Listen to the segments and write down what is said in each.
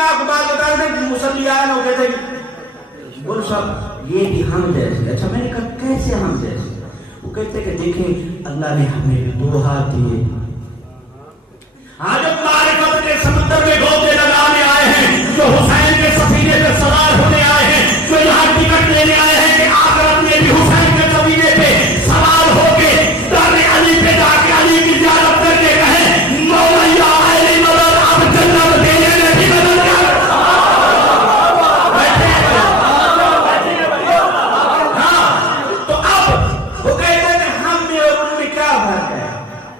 میں آپ کو بات بتا رہے تھے مسلی آیا نا وہ کہتے ہیں بول صاحب یہ بھی ہم جیسے. اچھا میں نے کہا کیسے ہم جیسے؟ وہ کہتے کہ دیکھیں اللہ نے ہمیں بھی 2 ہاتھ دیے. آج اب معرفت کے سمندر میں گوتے لگانے آئے ہیں, جو حسین کے سفینے پہ سوار ہونے آئے ہیں, جو یہاں ٹکٹ لینے آئے ہیں کہ آخرت میں بھی حسین کے سفینے پہ سوار ہو کے در علی پہ جا کے علی کی زیارت کر کے کہیں مولا یا علی مدد اب جنت دینے میں بھی مدد کر. تو اب وہ کہتے ہیں ہم میں اور ان میں کیا فرق ہے؟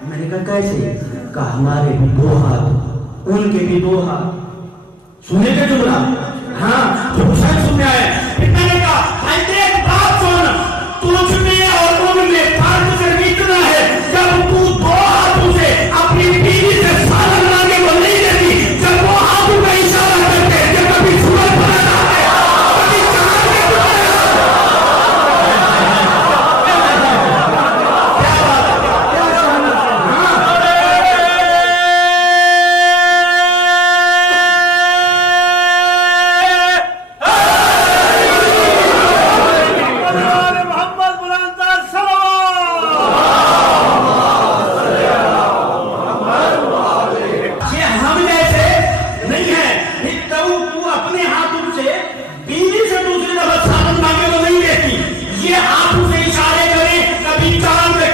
میں نے کہا کیسے؟ کہا ہمارے بھی 2 ہاتھ ان کے بھی 2 ہاتھ. سنے کے جملہ ہاں تو حسین سننے آئے. پھر میں نے کہا ایک بات سن, تجھ میں اور ان میں فرق صرف اتنا ہے جب تو 2 ہاتھوں سے اپنی بیوی سے سالن مانگے وہ نہیں دیتی, جب وہ ہاتھوں کا اشارہ کرتے کہ کبھی سورج بنا جاتے کبھی چاند میں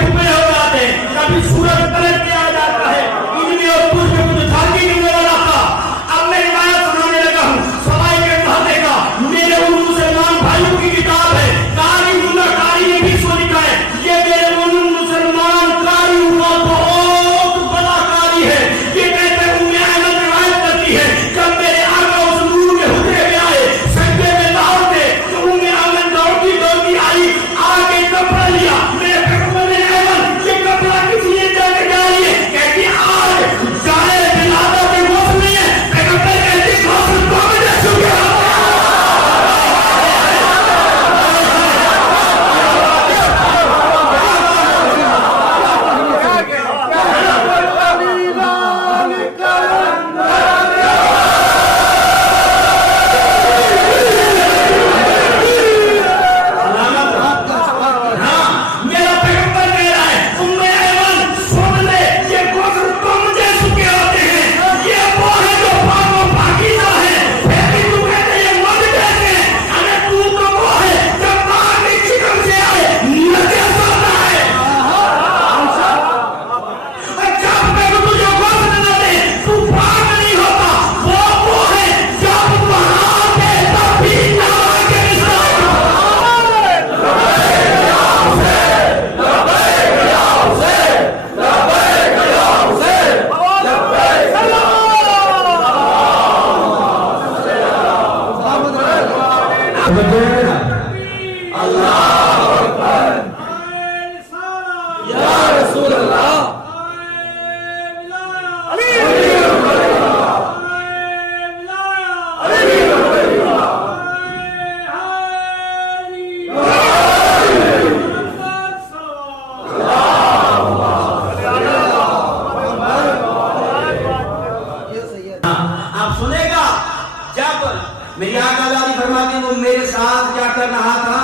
میری آقا داری فرماتے ہیں وہ میرے ساتھ کیا کر رہا تھا؟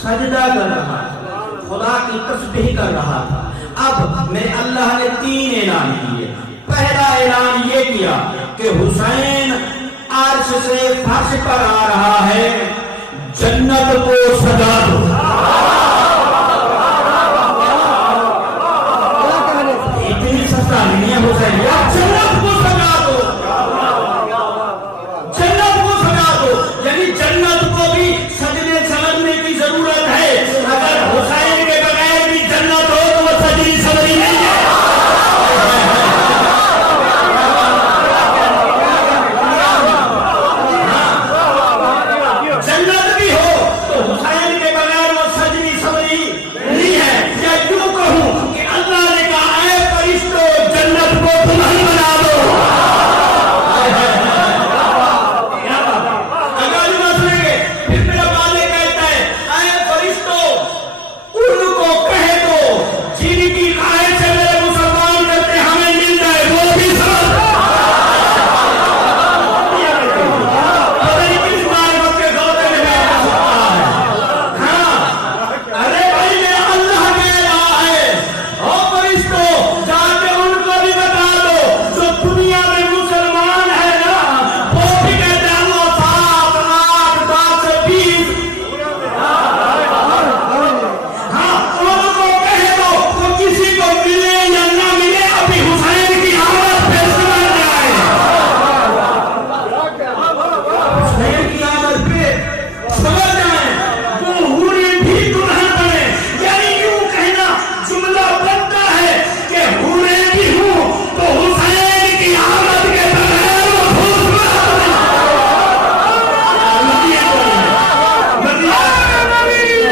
سجدہ کر رہا تھا, خدا کی تسبیح کر رہا تھا. اب میرے اللہ نے 3 اعلان کیے. پہلا اعلان یہ کیا کہ حسین عرش سے فرش پر آ رہا ہے, جنت کو سجا دو.